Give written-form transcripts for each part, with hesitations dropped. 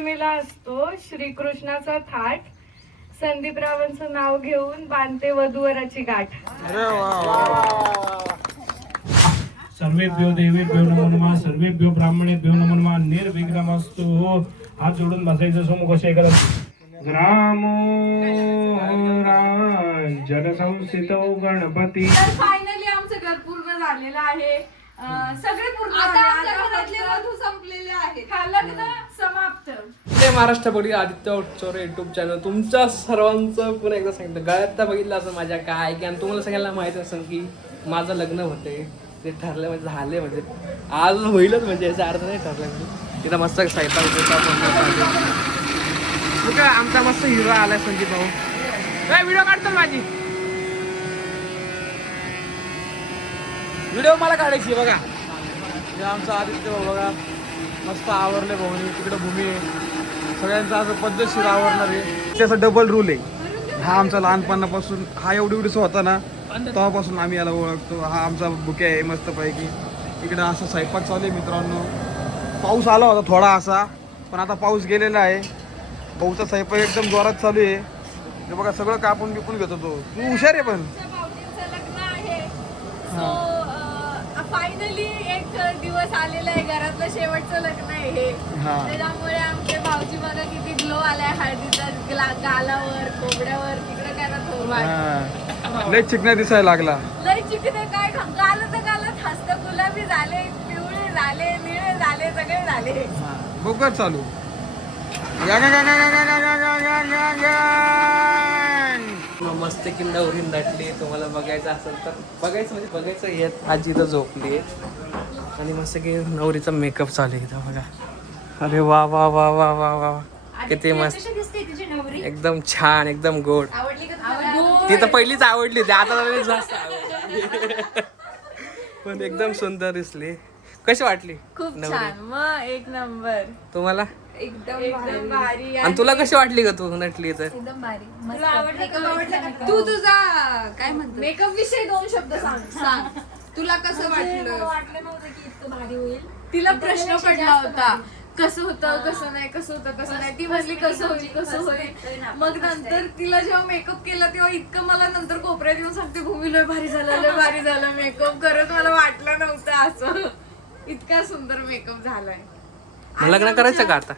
रामनवमीला असतो श्रीकृष्णाचा थाट. संदीप रावांचं नाव घेऊन बांधते वधूवराची गाठ. सर्वेभ्यो देवेभ्यो नमो नमः, सर्वेभ्यो ब्राह्मणेभ्यो नमो नमः. निर्विघ्नमस्तु. हात जोडून बसायचं समूह कसे करा. ग्रामो जनसंस्थितो गणपती. तर फायनली आमचं घर पूर्ण झालेलं आहे. सगळे पूर्ण वधू संपलेले आहेत. लग्न समाप्त. महाराष्ट्र बघितलं आदित्य चोरे युट्यूब चॅनल तुमच्या सर्वांचं पुन्हा एकदा सांगितलं. गळ्यात बघितलं असं माझ्या काय की, आणि तुम्हाला सगळ्यांना माहित असेल की माझं लग्न होते ते ठरलं म्हणजे झाले, म्हणजे आज होईलच, म्हणजे याचा अर्थ नाही ठरलं. म्हणजे तिथं मस्त स्वयंपाक होता. आमचा मस्त हिरो आलाय संजीव भाऊ. काय व्हिडिओ काढतो माझी, व्हिडिओ मला काढायची बघा. हे आमचा आदित्य भाऊ बघा मस्त आवरले भाऊनी. तिकडे भूमी आहे, सगळ्यांचं असं पद्धतशीर आवरणार आहे. त्याचा डबल रूल आहे. हा आमचा लहानपणापासून हा एवढीसा होता ना, तेव्हापासून आम्ही याला ओळखतो. हा आमचा बुके आहे मस्तपैकी. इकडं असं स्वयंपाक चालू आहे मित्रांनो. पाऊस आला होता थोडा असा, पण आता पाऊस गेलेला आहे. भाऊचा स्वयंपाक एकदम जोरात चालू आहे. हे बघा सगळं कापून बिपून घेतो तो. तू हुशार आहे पण. लग्न आहे. फायनली एक दिवस आलेला आहे. घरातलं शेवटचं लग्न आहे हे. त्याच्यामुळे आमचे भाऊजी बघा किती ग्लो आलाय हळदीचा गालावर, कोबड्यावर. तिकडे काय ना लय चिकना दिसायला लागला. लय चिकने काय गालत हस्त गुलाबी झाले, पिवळे झाले, निळे झाले, सगळे झाले. बघ चालू. मस्त किंदा उरीन दाटली. तुम्हाला बघायचं असेल तर बघायचं, म्हणजे बघायचं. येत आजी इथं झोपली आणि मस्त की नवरीचा मेकअप चालू आहे इथं बघा. अरे वा वा वा वा वा वा, किती मस्त, एकदम छान, एकदम गोड. ती तर पहिलीच आवडली होती, आता जास्त आवडली. पण एकदम सुंदर दिसली. कशी वाटली? खूप छान, मग एक नंबर. तुम्हाला? एकदम भारी. आणि तुला कशी वाटली का तू नटली तर? एकदम भारी. तुला आवडलं? तू तुझा काय म्हणतो मेकअप विषयी 2 शब्द सांग. तुला कसं वाटलं? वाटलं नव्हतं की इतकं भारी होईल. तिला प्रश्न पडला होता कसं होतं कसं नाही, कसं होतं कसं नाही. ती म्हटली कसं होईल कसं होईल. मग नंतर तिला जेव्हा मेकअप केला तेव्हा इतकं मला नंतर कोपऱ्यात येऊन सांगते भूमी लय भारी झालं, लय भारी झालं मेकअप. खरंच मला वाटलं नव्हतं असं. इतका सुंदर मेकअप झालाय. लग्न करायचं का आता?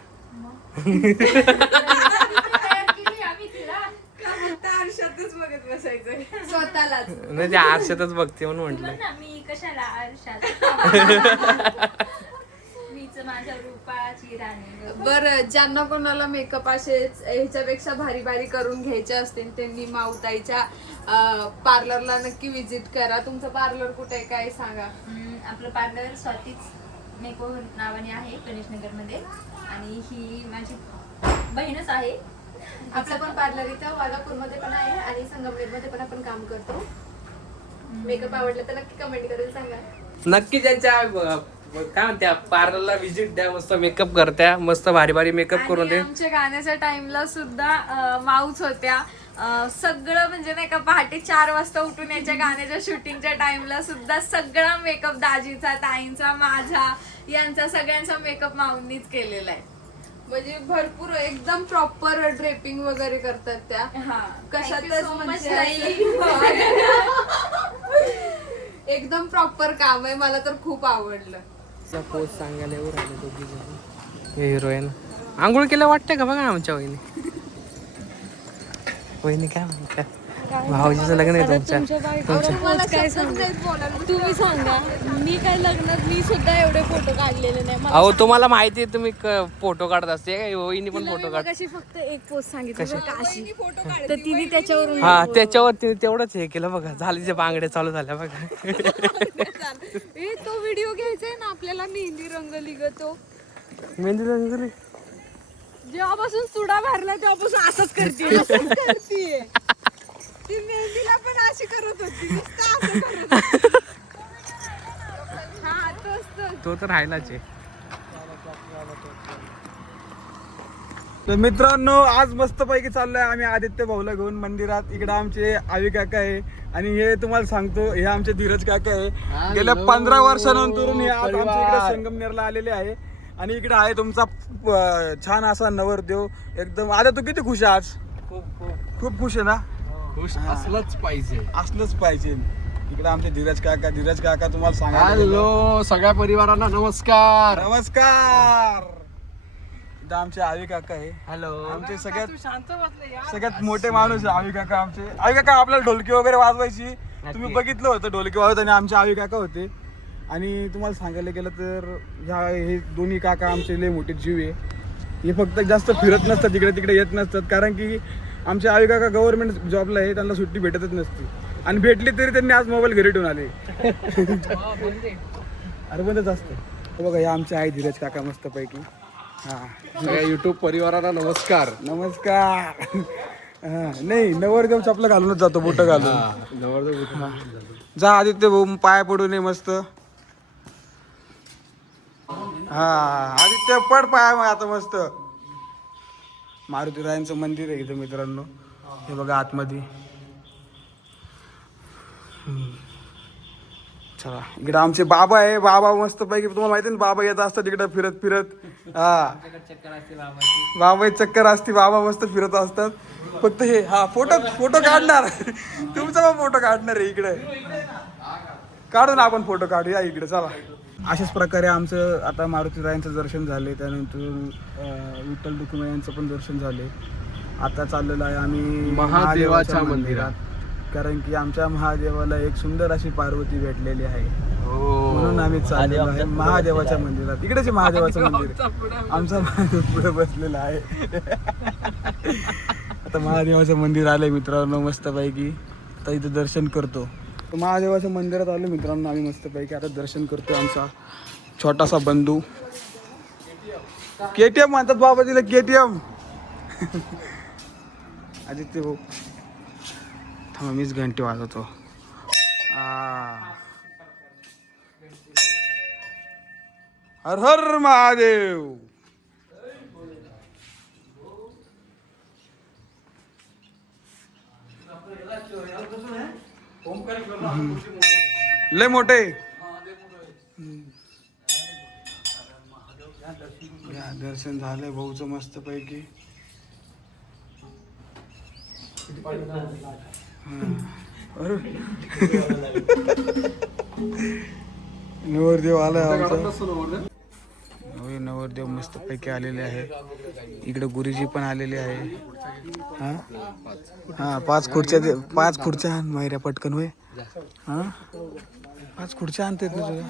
आरशातच बघत बसायचं स्वतःलाच. नाही, ते आरशातच बघते म्हणून म्हटलं. मी कशाला आरशात मीच माझ्या रूपाची राणी. बरं, ज्यांना कोणाला मेकअप असे ह्याच्यापेक्षा भारी भारी करून घ्यायचे असतील त्यांनी माऊताईच्या पार्लरला नक्की विजिट करा. तुमचं पार्लर कुठे आहे काय सांगा? आपलं पार्लर स्वातीच मेकओव्हर नावाने आहे गणेशनगर मध्ये, आणि ही माझी बहीणच आहे. आपलं पण पार्लर इथं वाघापूरमध्ये पण आहे आणि संगमनेरमध्ये पण आपण काम करतो. मेकअप आवडलं तर नक्की कमेंट करून सांगा. नक्की त्यांच्या काय म्हणत्या पार्लरला विजिट द्या. मस्त मेकअप करत्या, मस्त भारी भारी मेकअप करून दे. आमच्या गाण्याच्या टाइमला सुद्धा माऊच होत्या. सगळं म्हणजे नाही का पहाटे 4 वाजता उठून याच्या गाण्याच्या शूटिंगच्या टाइमला सुद्धा सगळा मेकअप दाजीचा, ताईंचा, माझा, यांचा सगळ्यांचा मेकअप माऊंनीच केलेला आहे. म्हणजे भरपूर एकदम प्रॉपर ड्रेपिंग वगैरे करतात त्या. कशातच म्हणजे एकदम प्रॉपर काम आहे. मला तर खूप आवडलं. पोस्ट सांगायला येऊ राहिले दोघी जण. हिरोईन आंघोळ केलं वाटतंय का बघा आमच्या वहिनी. वहिनी काय म्हणतात? भाऊजीचं लग्न आहे तुम्ही सांगा. मी काय लग्नात मी सुद्धा एवढे फोटो काढलेले नाही. अहो तुम्हाला माहिती आहे तुम्ही फोटो काढत असते. वहिनी पण फोटो काढ. कशी फक्त एक पोस्ट सांगितली काशी, तर तिने त्याच्यावरून हा त्याच्यावर तिने तेवढंच हे केलं बघा. झालीचे बांगडे चालू झाल्या बघा. तो व्हिडिओ घ्यायचाय ना आपल्याला. मेहंदी रंगली ग तो. मेहंदी रंगली जेव्हापासून सुडा भरला तेव्हापासून असंच करते. ती मेहंदीला पण अशी करत होती. तो तर राहिलाच आहे. तर मित्रांनो आज मस्त पैकी चाललोय आम्ही आदित्य भाऊला घेऊन मंदिरात. इकडे आमचे आवी काका आहे आणि हे तुम्हाला सांगतो हे आमचे धीरज काका आहे. गेल्या 15 वर्षानंतर हे आज आमच्या इकडे संगमनेरला आलेले आहे आणि इकडे आहे तुमचा छान असा नवरदेव एकदम. आता तू किती खुश आहे आज? खूप खुश आहे ना? खुश असलंच पाहिजे. असलंच पाहिजे. इकडे आमचे धीरज काका तुम्हाला सांगा. हॅलो सगळ्या परिवारांना नमस्कार. नमस्कार. इथं आमचे आवी काका आहे. हॅलो. आमचे सगळ्यात मोठे माणूस आहे आवी काका आमचे. आवी काका आपल्याला ढोलकी वगैरे वाजवायची, तुम्ही बघितलं होतं ढोलकी वाजवताना आमचे आवी काका होते. आणि तुम्हाला सांगायला गेलं तर हे दोन्ही काका आमचे लय मोठे जीव आहे. हे फक्त जास्त फिरत नसतात, इकडे तिकडे येत नसतात, कारण की आमचे आई काका गव्हर्नमेंट जॉबला आहे, त्यांना सुट्टी भेटतच नसते. आणि भेटली तरी त्यांनी आज मोबाईल घरी ठेवून आले. अरे बंदच असतं. बघा हे आमचे आहे धीरज काका मस्तपैकी. सगळ्या युट्यूब परिवाराला नमस्कार. नमस्कार. नाही नवरदेव चपला घालूनच जातो, बोटं घालून. जा आदित्य भाऊ पाया पडू नये मस्त. आदित्य पड पाया मग आता मस्त. मारुतीरायांचं मंदिर आहे इथं मित्रांनो. हे बघा आतमध्ये. चला इकडे आमचे बाबा आहे. बाबा मस्त पैकी तुम्हाला माहिती ना, बाबा येत असतात इकडे फिरत फिरत. बाबा चक्कर असते, बाबा मस्त फिरत असतात. फक्त हे फोटो काढणार. तुमचा पण फोटो काढणार आहे इकडे. काढू ना आपण फोटो काढू. या इकडे चला. अशाच प्रकारे आमचं आता मारुतीरायांचं दर्शन झाले, त्यानंतर विठ्ठल रुक्मिणी यांचं पण दर्शन झाले. आता चाललेलं आहे आम्ही महादेवाच्या मंदिरात, कारण की आमच्या महादेवाला एक सुंदर अशी पार्वती भेटलेली आहे. हो. म्हणून आम्ही चाललेलो आहे महादेवाच्या मंदिरात. इकडेच महादेवाचं मंदिर आमचा महादेव पुढे बसलेला आहे. आता महादेवाचं मंदिर आलंय मित्रांनो मस्तपैकी. आता इथं दर्शन करतो. महादेवाच्या मंदिरात आलो मित्रांनो आम्ही मस्तपैकी. आता दर्शन करतो. आमचा छोटासा बंधू KTM म्हणतात बाबा तिला, KTM. आदित्य भाऊ थांबा मीच घंटी वाजवतो. हर हर महादेव. लय मोठे दर्शन झालंय भाऊचं मस्त पैकी. नवरदेव आलाय आमचा. नवरदेव मस्त पैकी आलेले आहे. इकडे गुरुजी पण आलेले आहे. हा 5 खुर्च्या आण मायऱ्या पटकन. होय 5 खुर्च्या आणतात ना तुला.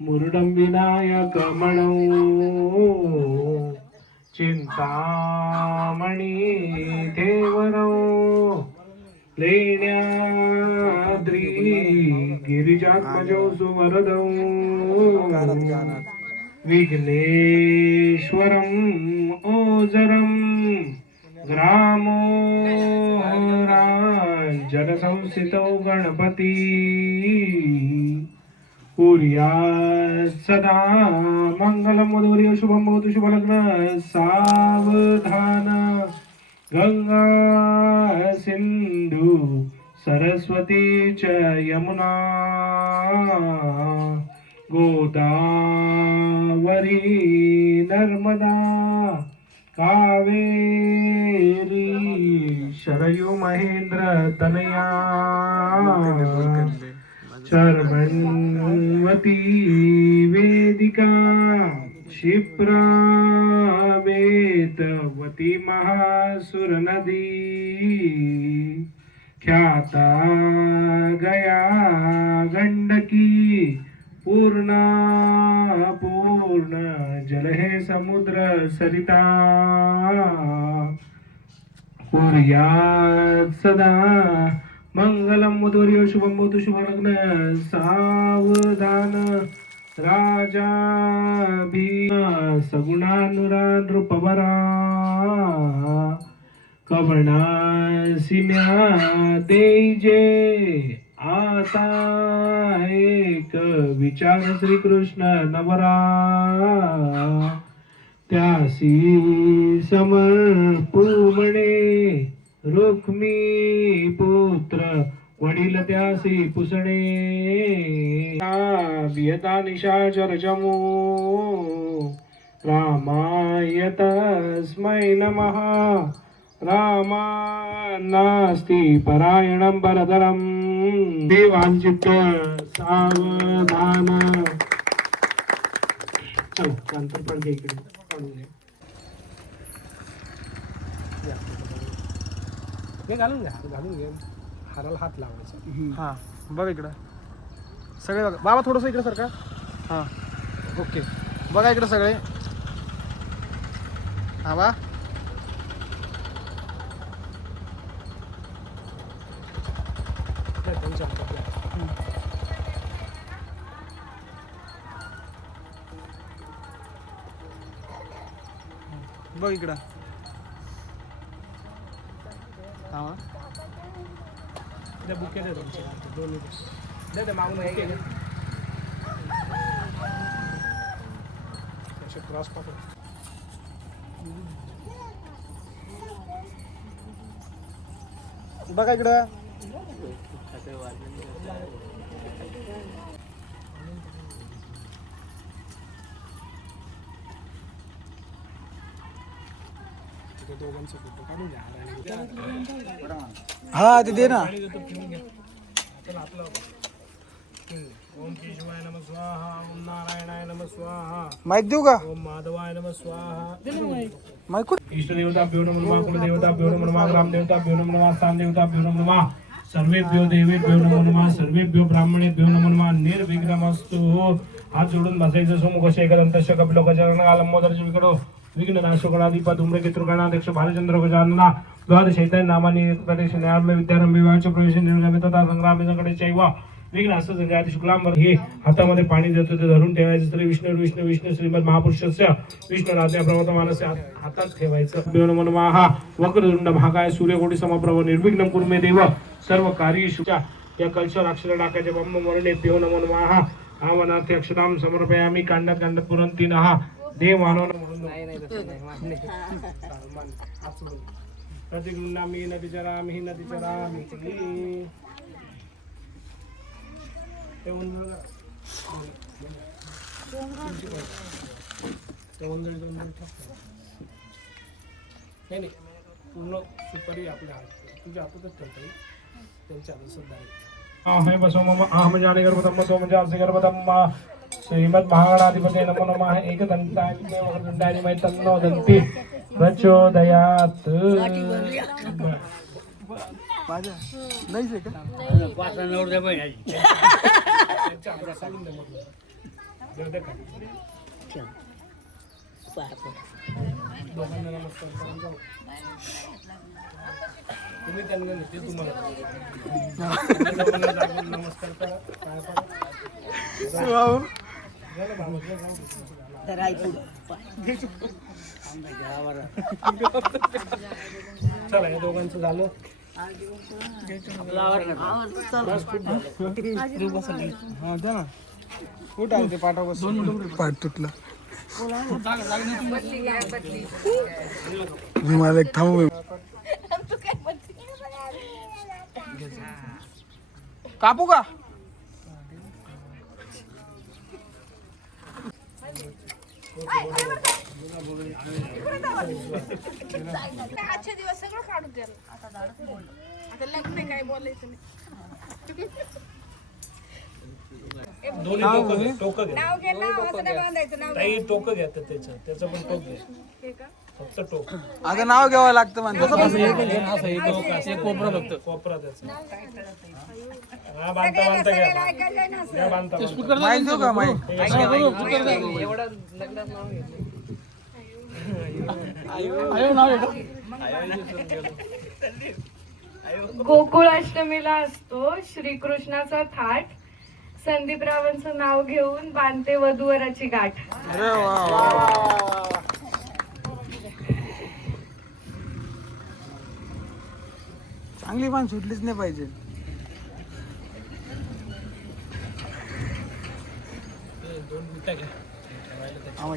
मुरुडंबिनायक म्हणू चिंतामणी देवरो लेण्याद्री गिरिजात्मजो सुवरदौ विघ्नेश्वरम ओजरम ग्रामो जनसंस्थितौ गणपती कुर्यात् सदा मंगलम मधुर्य शुभम भवतु शुभलग्न सावधान गंगा सिंधु सरस्वती च यमुना गोदावरी नर्मदा कावेरी शरयू महेंद्र तनया चर्मण्वती वेदिका क्षिप्रा वेदवती महासुर नदी ख्याता गया गंडकी पूर्णा पूर्ण जल हे समुद्र सरिता कुर्यात् सदा मंगलम मधुर्य शुभम भवतु शुभलग्न सावधान राजा भी सगुणानुरा नृपवरा कवनासिम्या तेजे आता एक विचार श्रीकृष्ण नवरा त्यासी समर्पू म्हणे रुक्मी पुत्र वडील त्यासी पुसणे वियता निशाचर चमू रामाय तस्मै नमः रामा नास्ति परायणं परतरं देवांचित्त सावधान. चल नंतर पण घे इकडे काढून घे. हे घालून घे हाराला हात लावायचा. हा बघ इकडं सगळे बघा बाबा थोडंसं इकडे सरका. हा ओके बघा इकडे सगळे. हा बा बघ इकडं. हा बुके दे तुमचे दोन्ही दे ते मागून बुके दे. असे क्रॉस पकड. बघा इकडं. दोघांचे फोटो काढून घ्या. हा ते दे ना. ओम केशवाय नमः स्वाहा. ओम नारायणाय नमः स्वाहा. माईक देऊ का? ओम माधवाय नमः स्वाहा. माईक कुठे? इष्टदेवताभ्यो नमो नमः. कुलदेवताभ्यो नमो नमः. ग्रामदेवताभ्यो नमो नमः. स्थानदेवताभ्यो नमो नमः. सर्वेभ्यो देवेभ्यो नमो नमः. सर्वेभ्यो ब्राह्मणेभ्यो नमो नमः. निर्विघ्नमस्तु. हात जोडून बसायचं. सोमुख एकदंतस्य कपिलो गजानन लंबोदरस्य विकटो विघ्ननाशो गणाधिपा धूम्रकेतु गणाध्यक्ष भालचंद्र गजानना द्वादश चैतन्य नामानि प्रदेश न्यायालय विद्यारंभ विवाहाच्या प्रवेश निर्गमी तथा संग्रामी संकटे चैव विघ्न असं संध्याती शुक्लांबर हे हातामध्ये पाणी देतो ते धरून ठेवायचं. श्री विष्णू विष्णू विष्णू श्रीमद महापुरुषस्य विष्णू राजा प्रवर्तमानस्य हातात ठेवायचं. देव नमो नमः. वक्रतुंड महाकाय सूर्यकोटी समप्रभ निर्विघ्नं कुरु मे देव सर्व कार्येषु. या कलशावर अक्षर टाकायचे. ब्रह्म मरणे देव नमो नमः. आमनार्थे अक्षतां समर्पयामि. कांडात कांडात पुरंतीनः देव मानव प्रतिगृह्णामि नदी चरामि नदी चरामि. नाही पूर्ण सुपारी आपल्या हात तुझ्या हातातच ठेवता येईल. त्यांच्या हातात सध्या आहे बसो मम अहम जाने गर्भतम तो म्हणजे असे गर्भतम श्रीमद महागणाधिपते नमो नमः. एकदंताय वक्रतुंडाय मै तन्नो दन्ति प्रचोदयात्. माझ्या नाहीच आहे का? दोघांना नमस्कार करा. तुम्ही त्यांना ते तुम्हाला नमस्कार करा. काय चला या दोघांचं झालं. हा द्या ना. कुठं आहे ते पाठव. पाठ तुटला. मला एक थांबू. कापू का? आजचे दिवस सगळं काढून द्याल. आता लग्न काय बोलायचं नाही. दोन्ही टोक घ्या. नाव घे, नाव असं नाही बांधायचं. नाव काही टोक घ्या त्याचं पण टोक घ्या. घे का? फक्त टोक. आता नाव घ्यावं लागतं म्हणजे. कोपरा त्याचा. हा बांधता बांधता घ्या. ऐकायचं ना. घ्या बांधता बांधता. माहीत देऊ का? माहीत गोकुळाष्टमीला असतो श्रीकृष्णाचा थाट. संदीपरावांचं नाव घेऊन बांधते वधूवराची गाठ. अरे वा. चांगली पण सुटलीच नाही पाहिजे.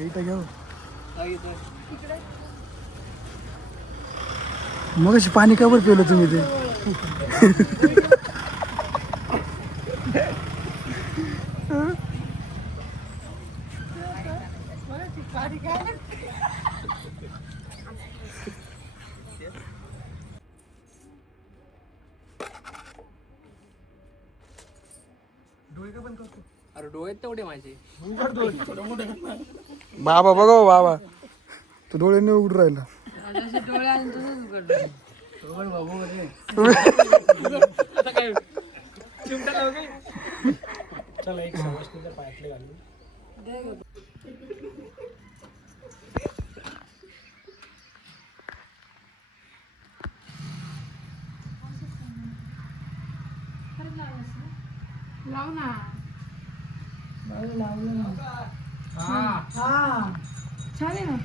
इथं घेऊ. मग पाणी का बरं पिवलं तुम्ही ते? अरे डोळे तेवढे माझे. बाबा बघा हो बाबा, तू डोळ्यांनी उघडून राहिला. डोळे आले तसंच उघडलं. चला एक सवासणीच्या पायातले घालून. लाव ना. छान आहे ना.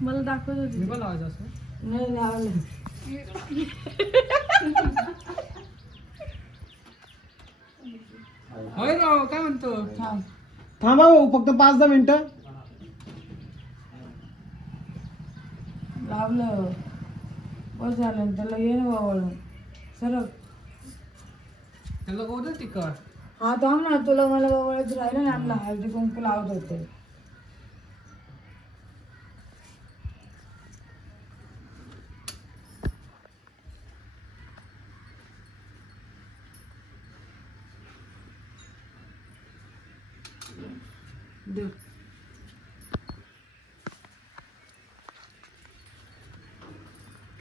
मला दाखवत होती. मी पण लावायचं असं. नाही लावलं. होय राव, काय म्हणतो? थांबा भाऊ, फक्त 5-10 मिनिटं. लावलं. बस झालं. त्याला ये ना बावळून. सरळ. त्याला कोणतं तिखट? हा थांब ना, तुला मला बावळत राहिलं ना, आपला हळदी कुंकू लावत होते.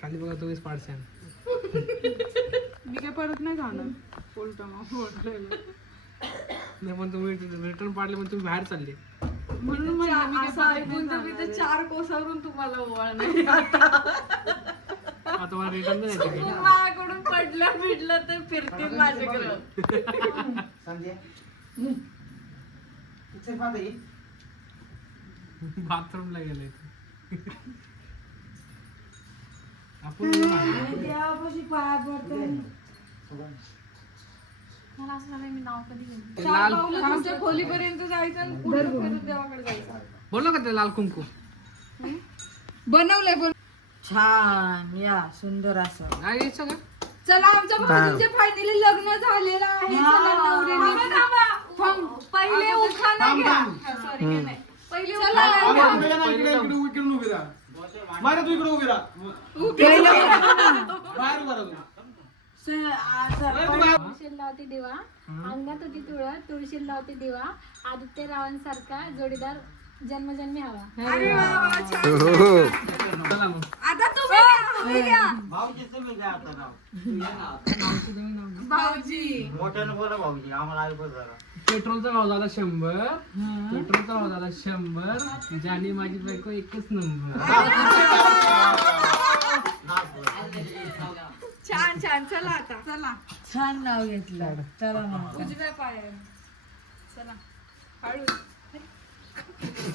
खाली बघा तुम्हीच पाडशान. मी काय परत नाही खाणार. नाही पण तुम्ही रिटर्न पाडले पण तुम्ही बाहेर चालले. म्हणून असं ऐकून तर मी तर 4 कोसावरून तुम्हाला ओवाळ नाही. आता मला रिटर्न नाही द्यायचं काही. माझ्याकडून पडलं फिरलं तर फिरतील माझ्याकडं. बाथरूमला गेले आपण. देवापाशी पाया पडते. आमच्या खोलीपर्यंत जायचं आणि पुढे परत देवाकडे जायचं. बोललो का ते लाल कुंकू? बनवलंय पण छान. या सुंदर असं. काय घ्यायचं का? चला आमच्या भाऊजींचे फायनली लग्न झालेलं आहे. चला नवऱ्याने. थांब. पहिले उखाणा घ्या. सॉरी काय नाही. पहिले उखाणा घ्या. इकडून उभी राहा. मारा तू इकडे उभी राहा. बाहेर उभा राहा तू. तुळशीला लावते दिवा, अंगणात होती तुळशीला लावते दिवा, आदित्य रावांसारखा जोडीदार जन्मजन्मी हवा. अरे वा वा, छान. चला मग. आता तुम्ही घ्या. भाऊजी पेट्रोलचा भाव झाला 100. पेट्रोलचा भाव झाला 100. ज्याने माझी बायको एकच नंबर. छान छान. चला आता. चला. छान नाव घेतलं. चला मग. उजव्या पाय. चला हळू.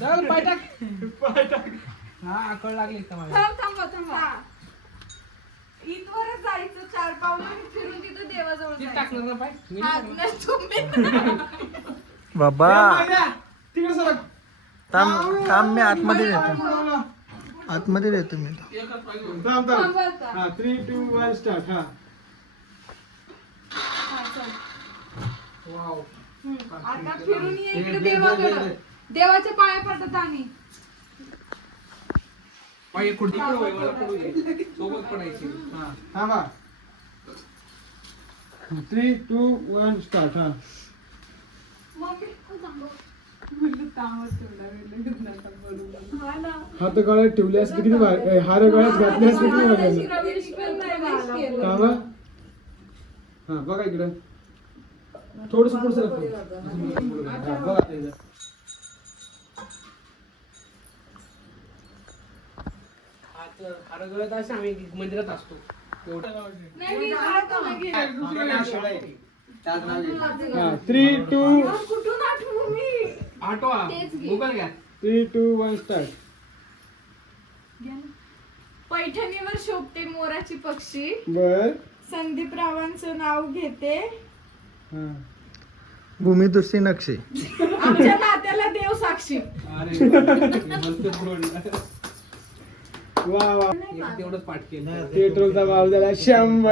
चल पाय टाक. हा आकळ लागली का माझी? थांबा. इथवरच जायचं. 4 पावलं फिरून तिथं देवाजवळ ती जायचं. टाकणार ना पाय? मी हा, नाही नाही तुम्ही. बाबा तिकडे सरक. थांब मी आतमध्ये येतो. आतमध्ये येतो मी. थांबा आता. हा 3, 2, 1 स्टार्ट. हा वाव. आता फिरून ये इकडे देवाकडं. देवाच्या पाया पडतात आणि पाय खुर्ची पडू मला पडू दे. सोबत पडायची. हा थांबा. 3, 2, 1 स्टार्ट. हा हात गळ्यात ठेवले असते किती भारी. हार गळ्यात घातले असते किती भारी. थांबा. हा बघा इकडं थोडस पुढचं बघा. खरं गळत असं आम्ही मंदिरात असतो. नाही, मी जातो लगे. हा 3, 2, कुठून आठवू मी? आठवा गुगल घ्या. 3, 2, 1 स्टार्ट. पैठणीवर शोभते मोराची पक्षी. बर. संदीप रावांचं नाव घेते. हा भूमी दुसरी नक्षी. आमच्या नात्याला देव साक्षी. अरे वा वा. तेवढंच पाठ केलं. पेट्रोलचा भाव झाला 100.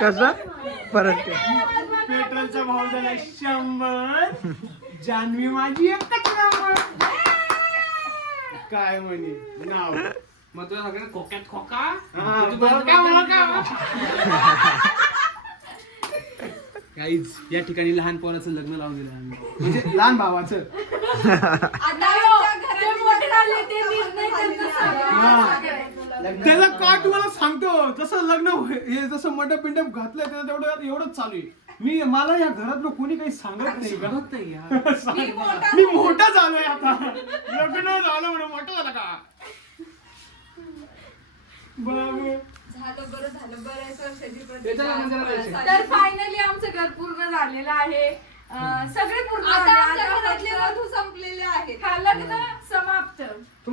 कसा परत पेट्रोलचा भाव झाला 100. जान्हवी माझी एकच नंबर. काय म्हणे नाव मग तुला सगळं खोक्यात खोका काहीच या ठिकाणी लहान पोराचं लग्न लावून दिलं आम्ही म्हणजे लहान भावाचं. त्याचा काय तुम्हाला सांगतो, जसं लग्न हे जसं मंडप पिंडप घातलंय त्याचं तेवढं एवढंच चालू आहे. मला या घरातलं कोणी काही सांगत नाही का? मी मोठा झालोय आता, लग्न झालं म्हणून मोठं झालं का बाबू. झालं बरं बऱ्याच वर्षाची तर फायनली आमचं घर पूर्ण झालेलं आहे. सगळे पूर्ण आता झाले. आमच्या आता घरातले फक्त वधू संपलेले आहेत. हा, लग्न समाप्त.